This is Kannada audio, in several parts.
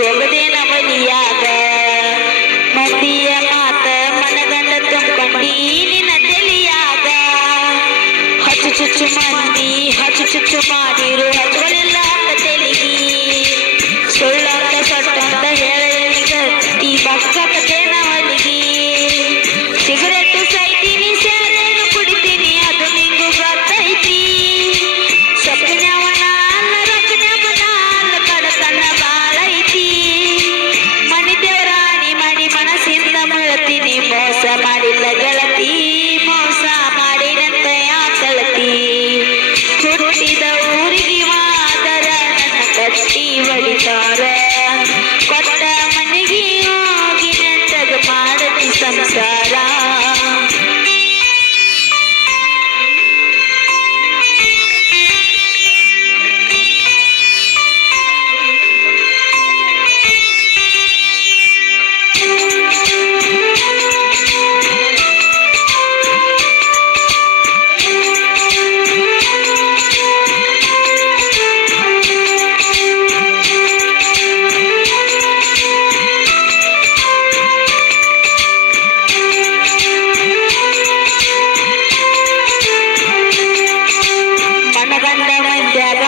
ಹೋಗದೇನ ಮಲಿಯಾಗ ಮಂದಿಯ ಮಾತ ಮನಗಂಡ ತುಂಬ್ಕೊಂಡಿ ನಿನ್ನ ತಲಿಯಾಗ ಹಚ್ಚು ಚುಚ್ಚು ಮಂದಿ ಹಚ್ಚು ಚುಚ್ಚು ಮಾಡಿರು ಹಚ್ಚಲಿಲ್ಲ ತೆಲಿಗಿ ಸುಳ್ಳಂತ ಸಟ್ಟಂತ ಹೇಳಿ ಗಟ್ಟಿ ಬಕ್ಕತ್ತೇನ ಹೊಲಿಗಿ ಸಿಗರೆಟ್ಟು ಸೈತೀನಿ ಸೇರೇನು ಕುಡಿತೀನಿ ಅದು ನಿಂಗೂ ಗೊತ್ತೈತಿ ಸೊಪ್ಪಿನವನ ಅಲ್ಲ ರೊಕ್ಕನವನ ಅಲ್ಲ ಕಡತನ ಬಾಳೈತಿ ಮನಿ ದೇವರಾಣಿ ಮಾಡಿ ಮನಸ್ಸಿಂದ ಮುಳತೀನಿ ಮೋಸ ಮಾಡಿಲ್ಲ ಗೆಳತಿ ಮೋಸ ಮಾಡಿನಂತ ಯಾತಳತಿ ಹುಟ್ಟಿದ ಊರಿಗೆ ಮಾದರ ನನ್ನ ಕಟ್ಟಿ ಹೊಡಿತಾರ ಕೊಟ್ಟ ಮನೆಗೆ ಹೋಗಿ ನೆಂಟಗ ಮಾಡತಿ ಸಂಸಾರ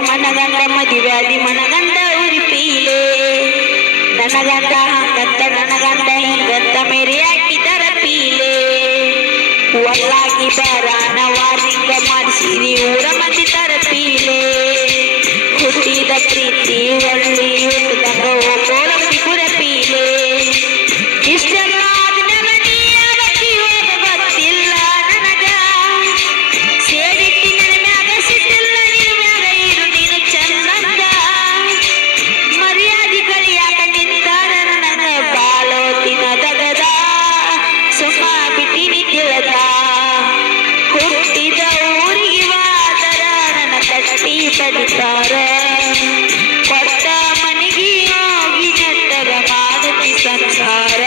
ಮನಗಂಡ ಮದಿವ್ಯಾದಿ ಮನಗಂಡ ಉರಿಪೀಲೆ ನನಗಂಡ ಹಂಗಂತ ನನಗಂಡ ಹಿಂಗಂತ ಮೇರೆ ಹಾಕಿದರ ಪೀಲೆ ಒಲ್ಲಾಗಿ ಬರಾನ ವಾರ್ನಿಂಗ ಮಾಡಿಸಿರಿ ಊರ ಮಂದಿ ತರ ಪೀಲೆ ಹುಟ್ಟಿದ ಪ್ರೀತಿ ಒಳ್ಳಿ ಹುಟ್ಟದಂಗ ಹೋಗೋಳಂಗಿ ಪುರ ಪೀಲೆ ಇಷ್ಟೆಲ್ಲ ಆದ್ಮೇಲೆ ನೀ ಯಾವತ್ತಿ ಹೋಗ ಗೊತ್ತಿಲ್ಲ ನನಗ ಸೇಡಿಟ್ಟಿ ನನ್ನ ಮ್ಯಾಗ ಸಿಟ್ಟಿಲ್ಲ ಹುಟ್ಟಿದ ಊರಿಗೆ ವಾದರ ನನ್ನ ಕಟ್ಟಿ ಬಡಿತಾರ ಕೊಟ್ಟ ಮನೆಗೆ ಹೋಗಿ ನೆಟ್ಟಗ ಮಾಡತಿ ಸಂಸಾರ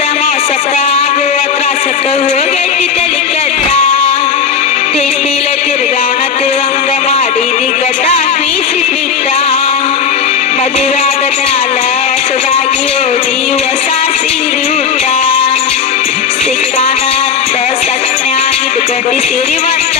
ಆಗುವ ತ್ರಾಸಕ್ಕ ಹೋಗೈತಿ ತಲಿ ಕೆಟ್ಟ ತಿಂಡಿಲೆ ತಿರ್ಗಾವಣ ತಿರುವಂಗ ಮಾಡಿದಿ ಗಡ್ಡ ಬೀಸಿ ಬಿಟ್ಟ ಮದುವಾದ ಮ್ಯಾಲ ಹೊಸದಾಗಿ ಹೋಗಿ ಹೊಸ ಸೀರಿ ಊಟ ಸಿಕ್ಕಾನ ಅಂತ ಸತ್ನ್ಯಾಗ ಇಟ್ಕೊಂಡಿ ಸಿರಿವಂತ